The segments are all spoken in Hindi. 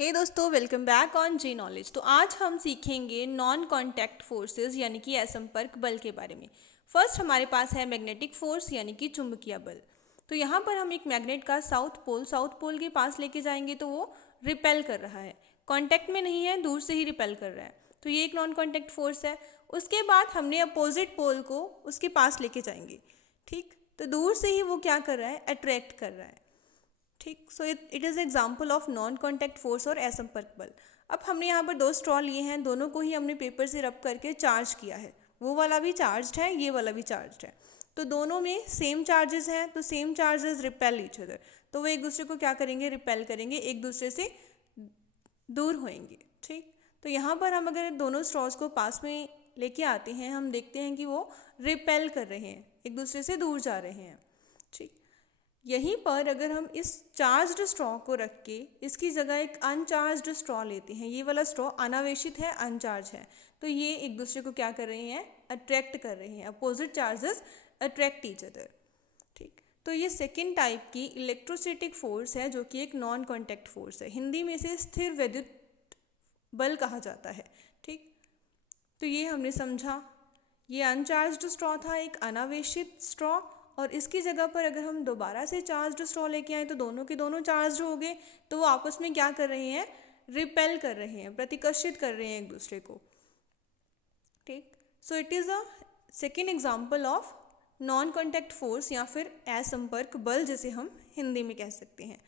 हे दोस्तों, welcome back on G knowledge. तो आज हम सीखेंगे नॉन कांटेक्ट फोर्सेस यानी कि असंपर्क बल के बारे में। फर्स्ट हमारे पास है मैग्नेटिक फोर्स यानी कि चुंबकीय बल। तो यहाँ पर हम एक मैग्नेट का साउथ पोल के पास लेके जाएंगे तो वो रिपेल कर रहा है, कांटेक्ट में नहीं है, दूर से ही रिपेल कर रहा है। तो ये एक नॉन कांटेक्ट फोर्स है। उसके बाद हमने अपोजिट पोल को उसके पास लेके जाएंगे, ठीक। तो दूर से ही वो क्या कर रहा है, अट्रैक्ट कर रहा है, ठीक। So it is example of non contact force और असंपर्क बल। अब हमने यहाँ पर दो स्ट्रॉ लिए हैं, दोनों को ही हमने पेपर से रब करके चार्ज किया है। वो वाला भी चार्ज है, ये वाला भी चार्ज है। तो दोनों में सेम चार्जेस हैं, तो same charges repel each other. तो वो एक दूसरे को क्या करेंगे, रिपेल करेंगे, एक दूसरे से दूर होएंगे, ठीक। तो यहाँ पर हम अगर दोनों स्ट्रॉज को पास में लेके आते हैं, हम देखते हैं कि वो रिपेल कर रहे हैं, एक दूसरे से दूर जा रहे हैं, ठीक। यहीं पर अगर हम इस चार्ज्ड स्ट्रॉ को रख के इसकी जगह एक अनचार्ज्ड स्ट्रॉ लेते हैं, ये वाला स्ट्रॉ अनावेशित है, अनचार्ज है, तो ये एक दूसरे को क्या कर रहे हैं, अट्रैक्ट कर रहे हैं। Opposite charges attract each other, ठीक। तो ये सेकेंड टाइप की इलेक्ट्रोस्टैटिक फोर्स है, जो कि एक नॉन कॉन्टैक्ट फोर्स है। हिंदी में इसे स्थिर वैद्युत बल कहा जाता है, ठीक। तो ये हमने समझा। ये अनचार्ज्ड स्ट्रॉ था, एक अनावेशित स्ट्रॉ, और इसकी जगह पर अगर हम दोबारा से चार्ज्ड स्ट्रॉ लेके आए तो दोनों के दोनों चार्ज हो गए, तो वो आपस में क्या कर रहे हैं, रिपेल कर रहे हैं, प्रतिकर्षित कर रहे हैं एक दूसरे को, ठीक। So it is a second example of non contact force या फिर असंपर्क बल, जिसे हम हिंदी में कह सकते हैं।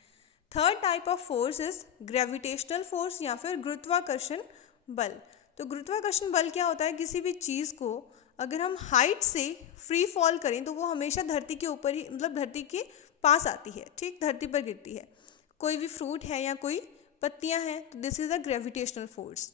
Third type of force is gravitational force या फिर गुरुत्वाकर्षण बल। तो गुरुत्वाकर्षण बल क्या होता है, किसी भी चीज़ को अगर हम हाइट से फ्री फॉल करें तो वो हमेशा धरती के ऊपर ही, मतलब धरती के पास आती है, ठीक, धरती पर गिरती है। कोई भी फ्रूट है या कोई पत्तियां हैं, तो this is a gravitational force.